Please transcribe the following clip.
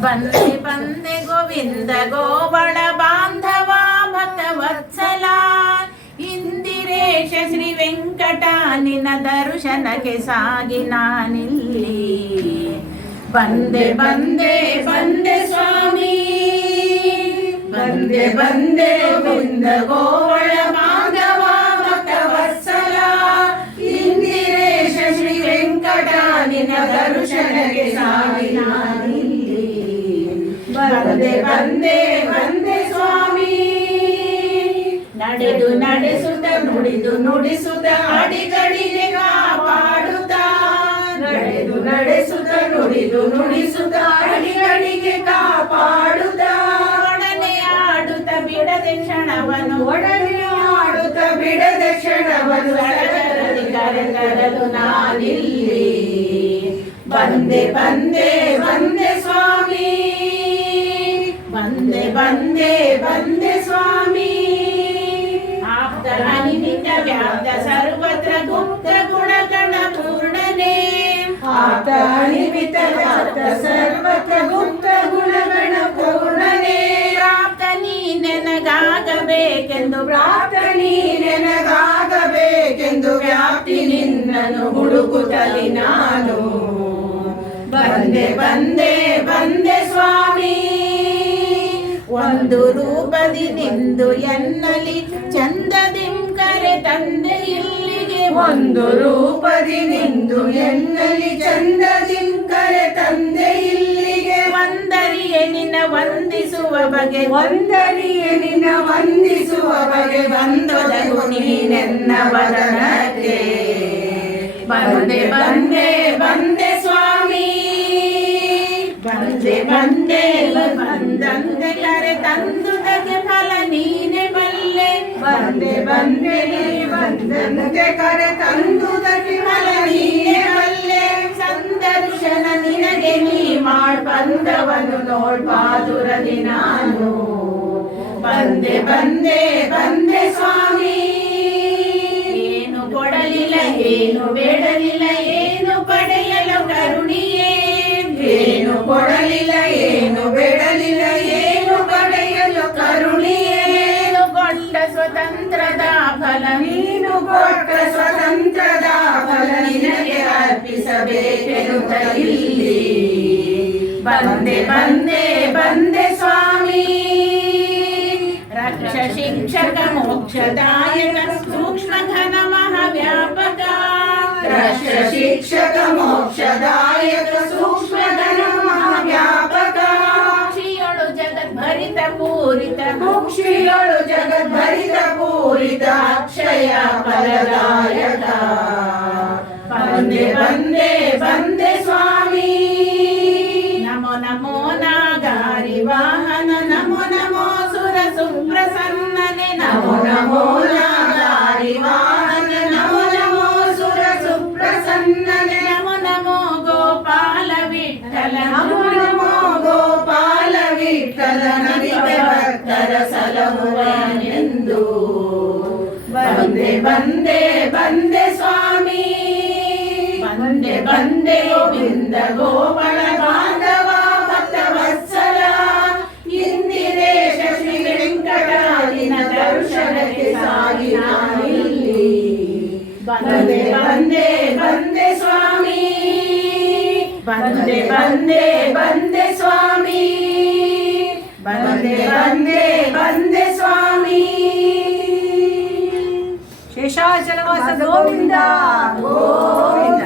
ಬಂದೆ ಬಂದೆ ಗೋವಿಂದ ಗೋಬಳ ಬಾಂಧವ ಭಕ್ತವತ್ಸಲ ಇಂದಿರೇಶ ಶ್ರೀ ವೆಂಕಟ ನಿನ್ನ ದರ್ಶನಕ್ಕೆ ಸಾಗಿ ನಾನಿಲ್ಲಿ. ಬಂದೆ ಬಂದೆ ಬಂದೆ ಸ್ವಾಮಿ. ಬಂದೆ ಬಂದೆ ಗೋವಿಂದ ಗೋವಳ ಮಾಧವ ಭಕ್ತವತ್ಸಲ ಇಂದಿರೇಶ ಶ್ರೀ ವೆಂಕಟ ನಿನ್ನ ದರ್ಶನಕ್ಕೆ ಸಾಗಿ ನಾನಿಲ್ಲಿ. ಬಂದೆ ಬಂದೆ ಬಂದೆ ಸ್ವಾಮಿ. ನಡೆದು ನಡೆಸುತ್ತ, ನುಡಿದು ನುಡಿಸುತ್ತ ಅಡಿಗಡಿಗೆ ಕಾಪಾಡುತ್ತ. ನಡೆದು ನಡೆಸುತ್ತ, ನುಡಿದು ನುಡಿಸುತ್ತ ಅಡಿಗಡಿಗೆ ಕಾಪಾಡುತ್ತ. ಒಡನೆ ಆಡುತ್ತ, ಬಿಡದೆ ಕ್ಷಣವನ್ನು ಒಡನೆ ಆಡುತ್ತ, ಬಿಡದೆ ಕ್ಷಣವನ್ನು ಕರೆತರಲು ನಾನಿಲ್ಲಿ. ಬಂದೆ ಬಂದೆ ಬಂದೆ ಬಂದೆ ಬಂದೆ ಸ್ವಾಮಿ. ಆಪ್ತ ಅನಿಮಿತ ವ್ಯಾಪ್ತ ಸರ್ವತ್ರ ಗುಪ್ತ ಗುಣಗಣ ಪೂರ್ಣನೆ. ಆಪ್ತ ಅನಿಮಿತ ವ್ಯಾಪ್ತ ಸರ್ವತ್ರ ಗುಪ್ತ ಗುಣಗಣ ಪೂರ್ಣನೆ. ಪ್ರಾಪ್ತ ನೀ ನೆನಗಾಗಬೇಕೆಂದು ಪ್ರಾಪ್ತ ನೀ ನೆನಗಾಗಬೇಕೆಂದು ವ್ಯಾಪ್ತಿ ನಿನ್ನನು ಹುಡುಕುತ್ತಲಿ ನಾನು. ಬಂದೆ ಬಂದೆ ಬಂದೆ ಸ್ವಾಮಿ. ಒಂದು ರೂಪದಿ ನಿಂದು ಎನ್ನಲಿ ಚಂದದಿಂ ಕರೆ ತಂದೆ ಇಲ್ಲಿಗೆ ಒಂದು ರೂಪದಿ ನಿಂದು ಎನ್ನಲಿ ಚಂದದಿಂ ಕರೆ ತಂದೆ ಇಲ್ಲಿಗೆ ವಂದರಿಯೇ ನಿನ್ನ ವಂದಿಸುವ ಬಗೆ. ವಂದರಿಯೇ ನಿನ್ನ ವಂದಿಸುವ ಬಗೆ. ಬಂದೊದಗು ನೀನೆನ್ನ ವದನಕ್ಕೆ. ಬಂದೆ ಬಂದೆ ಬಂದೆ ಸ್ವಾಮಿ. ಬಂದೆ ಬಂದೆ ಬಂದಂತೆ ಕರೆ ತಂದುದಕ್ಕೆ ಫಲ ನೀನೆ ಬಲ್ಲೆ. ಬಂದೆ ಬಂದೆ ಬಂದಂತೆ ಕರೆ ತಂದುದಕ್ಕೆ ಫಲ ನೀನೆ ಬಲ್ಲೆ. ಸಂದರ್ಶನ ನಿನಗೆ ನೀ ಮಾಡ್ ಬಂದವನು ನೋಡ್ಬಾದುರದಿ ನಾನು. ಬಂದೆ ಬಂದೆ ಬಂದೆ ಸ್ವಾಮಿ. ಏನು ಕೊಡಲಿಲ್ಲ, ಏನು ಬೇಡಲಿಲ್ಲ, ಏನು ಪಡೆಯಲು ಕರುಣಿಯೇ. ಏನು ಕೊಡಲಿಲ್ಲ ಸ್ವತಂತ್ರದ ಫಲ ನೀನು ಕೊಟ್ಟ ಸ್ವತಂತ್ರದ ಫಲ ನಿನಗೆ ಅರ್ಪಿಸಬೇಕೆನ್ನುತ್ತ ಇಲ್ಲಿ ಬಂದೆ ಬಂದೆ ಬಂದೆ ಸ್ವಾಮಿ ರಕ್ಷ ಶಿಕ್ಷಕ ಮೋಕ್ಷದಾಯಕ ಸೂಕ್ಷ್ಮ ಘನ ಮಹಾವ್ಯಾಪಕ ರಕ್ಷ ಶಿಕ್ಷಕ ಮೋಕ್ಷದಾಯಕ ಸೂಕ್ಷ್ಮ రుద్రాక్షయ ఫలదాయక. వందే వందే వందే స్వామి. నమో నమో నాగారి వాహన నమో నమో సుర సుప్రసన్నని నమో నమో నాగారి వాహన నమో నమో సుర సుప్రసన్నని నమో నమో గోపాల విఠల నమో నమో గోపాల విఠల నవి భక్తర సలమువనెందు. ಬಂದೆ ಬಂದೆ ಬಂದೆ ಸ್ವಾಮಿ. ಬಂದೆ ಬಂದೆ ಗೋವಿಂದ ಗೋಪಳ ಬಾಂಧವ ಭಕ್ತವತ್ಸಲ ಇಂದಿರೇಶ ಶ್ರೀ ವೆಂಕಟಾದಿನ ದರ್ಶನಕ್ಕೆ ಸಾಗಿ ನಾನಿಲ್ಲಿ ಬಂದೆ ಬಂದೆ ಬಂದೆ ಸ್ವಾಮಿ. ಬಂದೆ ಬಂದೆ ಬಂದೆ ಸ್ವಾಮಿ. ಬಂದೆ ಬಂದೆ ಬಂದೆ ಸ್ವಾಮಿ. ಶೇಷಾಚಲವಾಸ ಗೋವಿಂದ ಗೋವಿಂದ